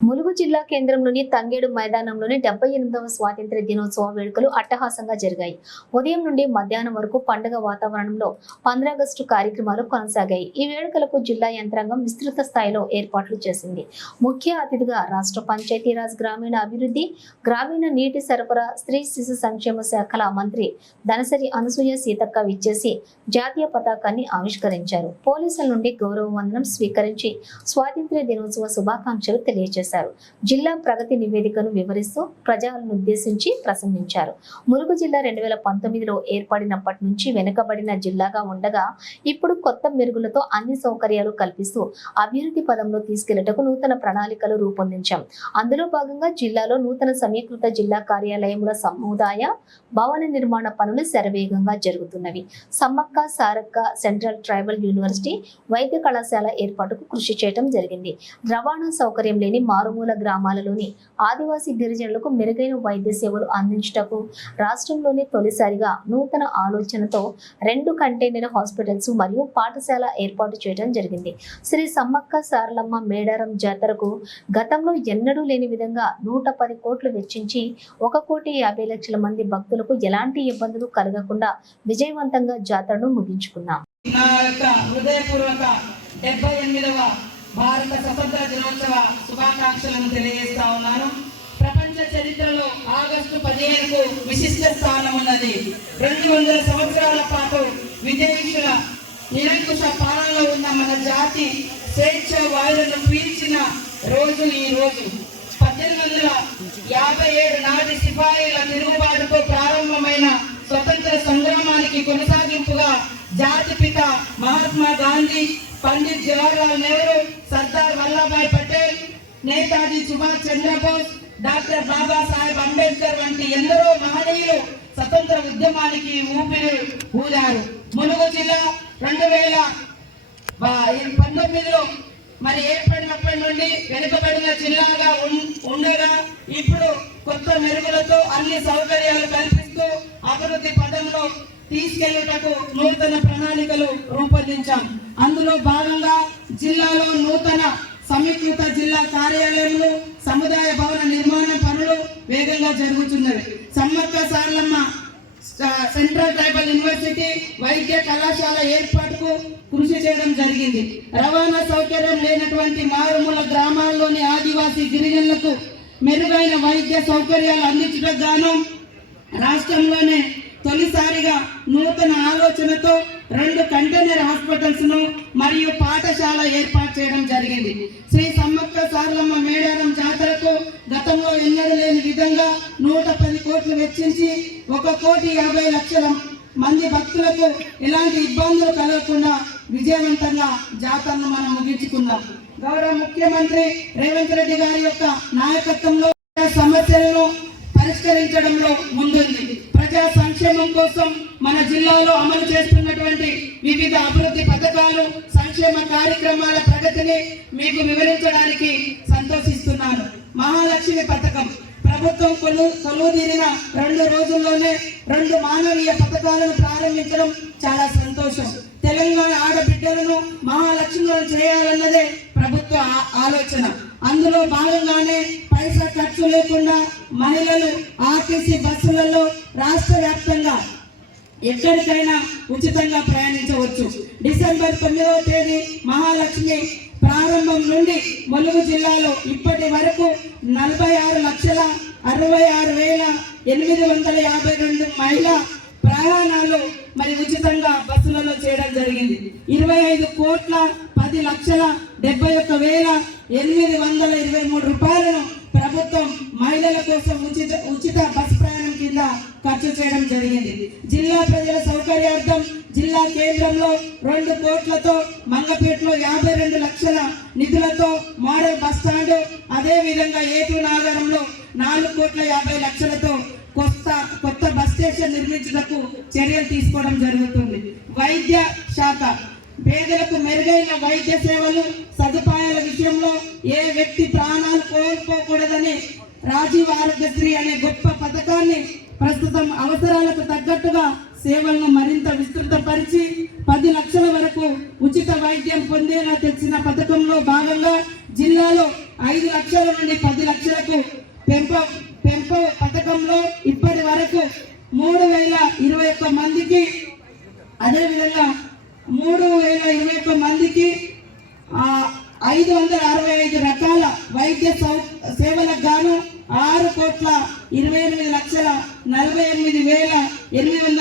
ములుగు జిల్లా కేంద్రంలోని తంగేడు మైదానంలోని డెబ్బై ఎనిమిదవ స్వాతంత్ర్య దినోత్సవ వేడుకలు అట్టహాసంగా జరిగాయి. ఉదయం నుండి మధ్యాహ్నం వరకు పండుగ వాతావరణంలో పంద్రాగస్టు కార్యక్రమాలు కొనసాగాయి. ఈ వేడుకలకు జిల్లా యంత్రాంగం విస్తృత స్థాయిలో ఏర్పాట్లు చేసింది. ముఖ్య అతిథిగా రాష్ట్ర పంచాయతీరాజ్ గ్రామీణ అభివృద్ధి గ్రామీణ నీటి సరఫరా స్త్రీ శిశు సంక్షేమ శాఖల మంత్రి దనసరి అనసూయ సీతక్క విచ్చేసి జాతీయ పతాకాన్ని ఆవిష్కరించారు. పోలీసుల నుండి గౌరవ వందనం స్వీకరించి స్వాతంత్ర్య దినోత్సవ శుభాకాంక్షలు తెలియజేశారు. జిల్లా ప్రగతి నివేదికను వివరిస్తూ ప్రజలను ఉద్దేశించి ప్రసంగించారు. ములుగు జిల్లా రెండు వేల పంతొమ్మిదిలో ఏర్పడినప్పటి నుంచి వెనుకబడిన జిల్లాగా ఉండగా ఇప్పుడు కొత్త మెరుగులతో అన్ని సౌకర్యాలు కల్పిస్తూ అభివృద్ధి పదంలో తీసుకెళ్ళటకు నూతన ప్రణాళికలు రూపొందించాం. అందులో భాగంగా జిల్లాలో నూతన సమీకృత జిల్లా కార్యాలయముల సముదాయ భవన నిర్మాణ పనులు శరవేగంగా జరుగుతున్నవి. Sammakka Sarakka central tribal university వైద్య కళాశాల ఏర్పాటుకు కృషి చేయడం జరిగింది. రవాణా సౌకర్యం లేని మారుమూల గ్రామాలలోని ఆదివాసీ గిరిజనులకు మెరుగైన వైద్య సేవలు అందించుటకు రాష్ట్రంలోనే తొలిసారిగా నూతన ఆలోచనతో రెండు కంటైనర్ హాస్పిటల్స్ మరియు పాఠశాల ఏర్పాటు చేయడం జరిగింది. శ్రీ సమ్మక్క సారలమ్మ మేడారం జాతరకు గతంలో ఎన్నడూ లేని విధంగా నూట పది కోట్లు వెచ్చించి ఒక కోటి యాభై లక్షల మంది భక్తులకు ఎలాంటి ఇబ్బందులు కలగకుండా విజయవంతంగా జాతరను ముగించుకున్నాం. హృదయపూర్వక డెబ్బై ఎనిమిదవ భారత స్వతంత్ర దినోత్సవ శుభాకాంక్షలను తెలియజేస్తా ఉన్నాను. ప్రపంచ చరిత్రలో ఆగస్టు పదిహేనుకు విశిష్ట స్థానం ఉన్నది. రెండు వందల సంవత్సరాల పాటు విజయీషుల నిరంకుశ పాలనలో ఉన్న మన జాతి స్వేచ్ఛ వాయులను పీల్చిన రోజు ఈ రోజు. పద్దెనిమిది వందల యాభై ఏడు నాటి సిపాయిల తిరుగుబాటుతో ప్రారంభమైన స్వతంత్ర సంగ్రామానికి కొనసాగింపుగా జాతిపిత మహాత్మా గాంధీ పండిత్ జవహర్లాల్ నెహ్రూ సర్దార్ వల్లభాయ్ పటేల్ నేతాజీ సుభాష్ చంద్రబోస్ డాక్టర్ బాబా సాహెబ్ అంబేద్కర్ వంటి ఎందరో మహనీయులు స్వతంత్ర ఉద్యమానికి ఊపిరి ఊదారు. ములుగు జిల్లా రెండు వేల పంతొమ్మిదిలో మరి ఏర్పడినప్పటి నుండి వెనుకబడిన జిల్లాగా ఉన్- ఉండగా ఇప్పుడు కొత్త మెరుగులతో అన్ని సౌకర్యాలు కల్పిస్తూ అభివృద్ధి పథంలో తీసుకెళ్ళేటకు నూతన ప్రణాళికలు రూపొందించాం. అందులో భాగంగా జిల్లాలో నూతన సమీకృత జిల్లా కార్యాలయంలో సముదాయ భవన నిర్మాణ పనులు వేగంగా జరుగుతున్నవి. Sammakka Saralamma central tribal university వైద్య కళాశాల ఏర్పాటుకు కృషి చేయడం జరిగింది. రవాణా సౌకర్యం లేనటువంటి మారుమూల గ్రామాల్లోని ఆదివాసీ గిరిజనులకు మెరుగైన వైద్య సౌకర్యాలు అందించడం గాను రాష్ట్రంలోనే నూతన ఆలోచనతో రెండు కంటైనర్ హాస్పిటల్స్ను మరియు పాఠశాల ఏర్పాటు చేయడం జరిగింది. శ్రీ సమ్మక్క సారలమ్మ మేడారం జాతరకు గతంలో ఎన్నడూ లేని విధంగా నూట పది కోట్లు వెచ్చించి ఒక కోటి యాభై లక్షల మంది భక్తులకు ఎలాంటి ఇబ్బందులు కలగకుండా విజయవంతంగా జాతరను మనం ముగించుకుందాం గౌరవ ముఖ్యమంత్రి రేవంత్ రెడ్డి గారి యొక్క నాయకత్వంలో సమస్యలను పరిష్కరించడంలో ముందుంది. ప్రజా సంక్షేమం కోసం మన జిల్లాలో అమలు చేస్తున్నటువంటి వివిధ అభివృద్ధి పథకాలు సంక్షేమ కార్యక్రమాల ప్రగతిని మీకు వివరించడానికి సంతోషిస్తున్నాను. మహాలక్ష్మి పథకం. ప్రభుత్వం కొలు కొలువుదీరిన రెండు రోజుల్లోనే రెండు మానవీయ పథకాలను ప్రారంభించడం చాలా సంతోషం. తెలంగాణ ఆడబిడ్డలను మహాలక్ష్ములను చేయాలన్నదే ప్రభుత్వ ఆలోచన. అందులో భాగంగానే పైసా ఖర్చు లేకుండా మహిళలు ఆర్టీసీ బస్సులలో రాష్ట్ర వ్యాప్తంగా ఎక్కడికైనా ఉచితంగా ప్రయాణించవచ్చు. డిసెంబర్ తొమ్మిదవ తేదీ మహాలక్ష్మి ప్రారంభం నుండి ములుగు జిల్లాలో ఇప్పటి వరకు నలభై ఆరు లక్షల అరవై ఆరు వేల ఎనిమిది వందల యాభై రెండు మహిళా ప్రయాణాలు మరి ఉచితంగా బస్సులలో చేయడం జరిగింది. ఇరవై ఐదు కోట్ల పది లక్షల డెబ్బై ఒక్క వేల ఎనిమిది వందల ఇరవై మూడు రూపాయలను ప్రభుత్వం మహిళల కోసం ఉచిత ఉచిత బస్ ప్రయాణం కింద ఖర్చు చేయడం జరిగింది. జిల్లా ప్రజల సౌకర్యార్థం జిల్లా కేంద్రంలో రెండు కోట్లతో మంగపేటలో యాభై రెండు లక్షల నిధులతో మోడల్ బస్ స్టాండ్ అదే విధంగా నాగరంలో నాలుగు కోట్ల యాభై లక్షలతో కొత్త కొత్త బస్ స్టేషన్ నిర్మించుటకు చర్యలు తీసుకోవడం జరుగుతుంది. వైద్య శాఖ పేదలకు మెరుగైన వైద్య సేవలు సదుపాయాల విషయంలో ఏ వ్యక్తి ప్రాణాలు కోల్పోకూడదని రాజీవ్ ఆరోగ్యశ్రీ అనే గొప్ప పథకాన్ని ప్రస్తుతం అవసరాలకు తగ్గట్టుగా సేవలను మరింత విస్తృతపరిచి పది లక్షల వరకు ఉచిత వైద్యం పొందేలా తెచ్చిన పథకంలో భాగంగా జిల్లాలో ఐదు లక్షల నుండి పది లక్షలకు పెంప పెంప పథకంలో ఇప్పటి వరకు మూడు వేల ఇరవై ఒక్క మందికి అదేవిధంగా మూడు వేల ఇరవై ఒక్క మందికి ఐదు వందల అరవై ఐదు రకాల వైద్య సేవలకు గాను ఆరు కోట్ల ఇరవై ఎనిమిది లక్షల నలభై ఎనిమిది వేల ఎనిమిది వందల